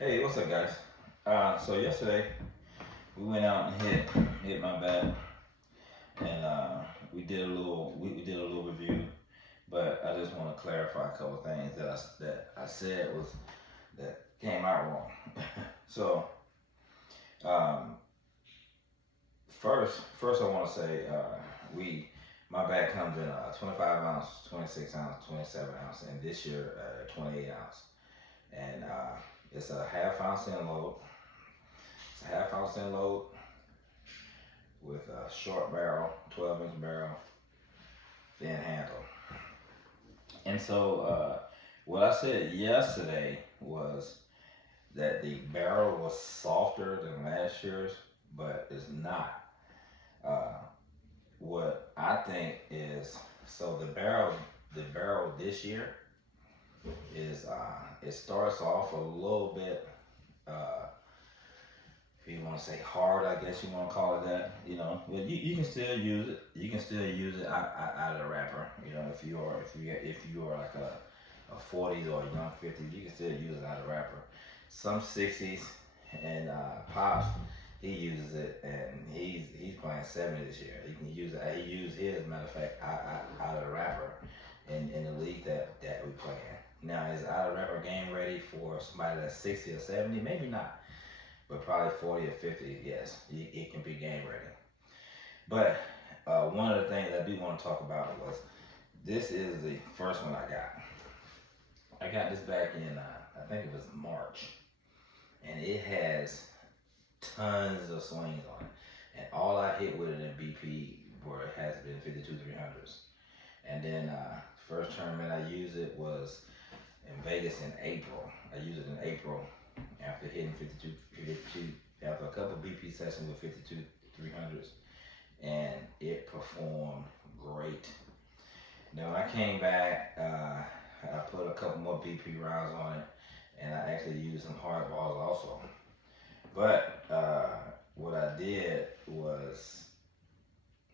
Hey, what's up, guys? So yesterday we went out and hit my bat, and we did a little review. But I just want to clarify a couple of things that I said was that came out wrong. So um, first I want to say we my bat comes in 25 ounce, 26 ounce, 27 ounce, and this year 28 ounce, and it's a half ounce in load. It's a half ounce in load with a short barrel, 12-inch barrel, thin handle. And so, what I said yesterday was that the barrel was softer than last year's, but it's not. Uh, what I think is so the barrel this year is it starts off a little bit. Uh, if you want to say hard, I guess you want to call it that, but you can still use it. You can still use it out of the wrapper. If you are like a 40s or a young 50s, you can still use it out of the wrapper. Some 60s and pops, he uses it, and he's playing 70 this year. He can use it. He used his, matter of fact, out of the wrapper in the league that we play in. Now, is out of the wrapper game ready for somebody that's 60 or 70? Maybe not, but probably 40 or 50, yes, it can be game ready. But one of the things I do want to talk about was this is the first one I got. I got this back in, I think it was March, and it has tons of swings on it. And all I hit with it in BP where it has been 52 300s. And then first tournament I used it was in Vegas in April. I used it in April after hitting 52, after a couple BP sessions with 52 300s, and it performed great. Then when I came back, I put a couple more BP rounds on it, and I actually used some hard balls also. But what I did was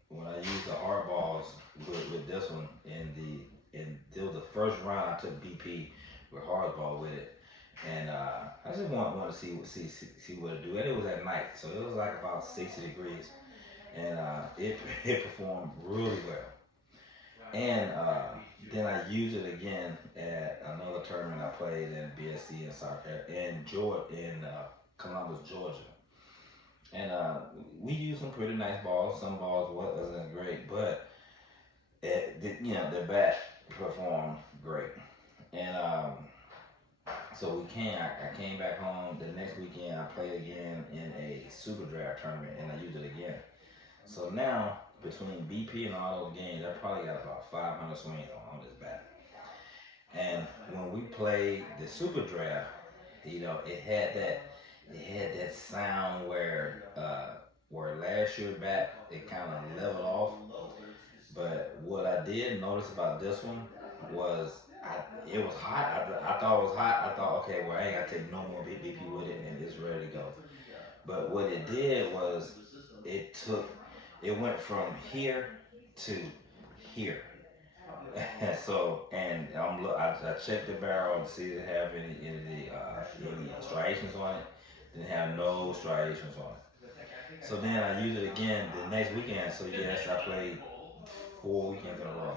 when I used the hard balls with this one in it was the first round I took BP with hardball with it, and I just want to see what it do. And it was at night, so it was like about 60 degrees, and it performed really well. And then I used it again at another tournament I played in BSC in South Carolina, in Columbus, Georgia. And we used some pretty nice balls. Some balls wasn't great, but the bat performed great. And so I came back home the next weekend. I played again in a super draft tournament, and I used it again. So now between BP and all those games, I probably got about 500 swings on this bat. And when we played the super draft, it had that sound where last year back it kind of leveled off. But what I did notice about this one was it was hot. I thought it was hot. I thought, okay, well, I ain't got to take no more BP with it, and it's ready to go. But what it did was it took it went from here to here. So, and I checked the barrel to see if it have any striations on it. Didn't have no striations on it. So then I used it again the next weekend. So yes, I played 4 weekends in a row.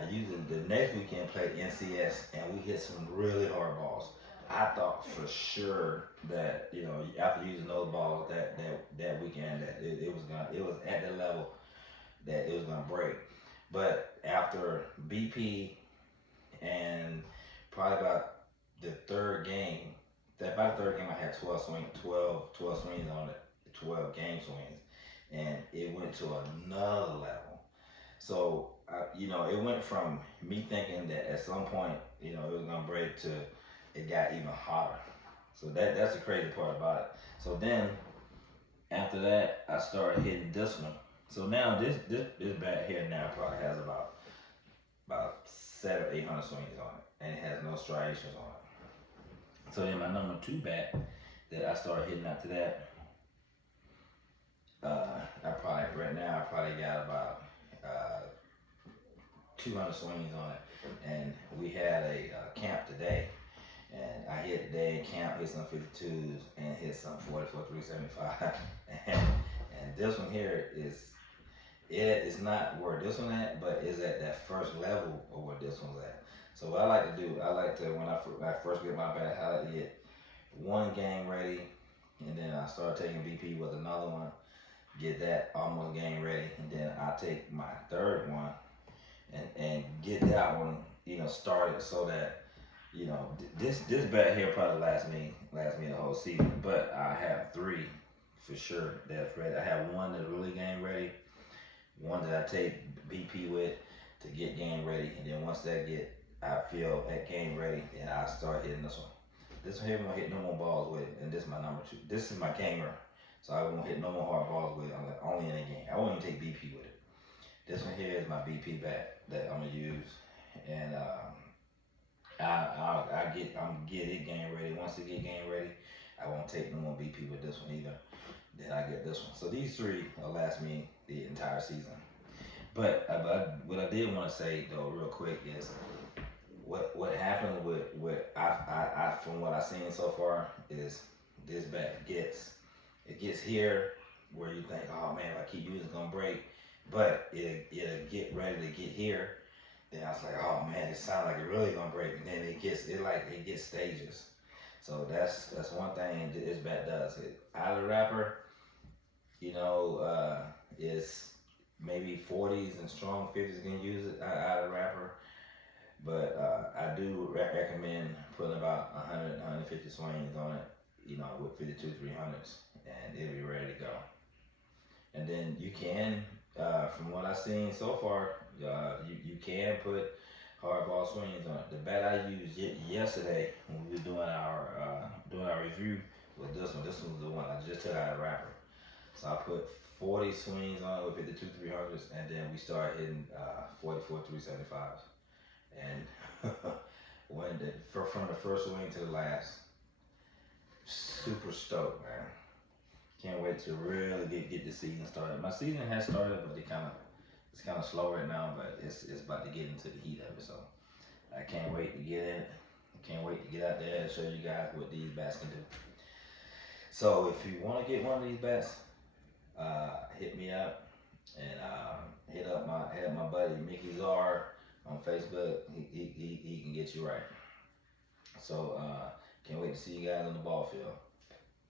I used it the next weekend, played NCS, and we hit some really hard balls. I thought for sure that after using those balls that weekend that it was at the level that it was gonna break. But after BP and probably about the third game, that by the third game I had 12 swings on it, 12 game swings, and it went to another level. So it went from me thinking that at some point it was gonna break to it got even hotter. So that's the crazy part about it. So then after that I started hitting this one. So now this bat here now probably has about 700-800 swings on it, and it has no striations on it. So then my number two bat that I started hitting after that, I probably got about 200 swings on it, and we had a camp today, And I hit today in camp, hit some 52s and hit some 44 375. and, and this one here it's not where this one at, but is at that first level of where this one's at. So what I like to do, I like to when I first get my bat, I like to get one game ready, and then I start taking BP with another one, get that almost game ready, and then I take my third one and get that one, started so that this bat here probably lasts me the whole season. But I have three for sure that's ready. I have one that's really game ready, one that I take BP with to get game ready, and then once I feel that game ready, then I start hitting this one. This one here won't hit no more balls with, and this is my number 2. This is my gamer, so I won't hit no more hard balls with. Only in a game. I won't even take BP with it. This one here is my BP bat that I'm gonna use, and I'm get it game ready. Once it get game ready, I won't take no more BP with this one either. Then I get this one. So these three will last me the entire season. But what I did want to say though, real quick, is what happened with I from what I've seen so far is this bat gets here where you think, oh man, if I keep using it's gonna break, but it'll get ready to get here. Then I was like, oh man, it sounds like it really gonna break, and then it gets stages. So that's one thing that this bat does. Out of the wrapper, is maybe 40s and strong 50s can use it out of the wrapper. But I do recommend putting about 100, 150 swings on it, with 52 300s, and it'll be ready to go. And then you can, from what I've seen so far, you can put hardball swings on it. The bat I used yesterday when we were doing our review was this one. This one was the one I just took out of the wrapper. So I put 40 swings on it with 52 300s, and then we started hitting 44 375s. And from the first swing to the last, super stoked, man. Can't wait to really get the season started. My season has started, but it's kind of slow right now. But it's about to get into the heat of it. So I can't wait to get in it. I can't wait to get out there and show you guys what these bats can do. So if you want to get one of these bats, hit me up and hit up my buddy Mickey Czar on Facebook. He can get you right. So can't wait to see you guys on the ball field.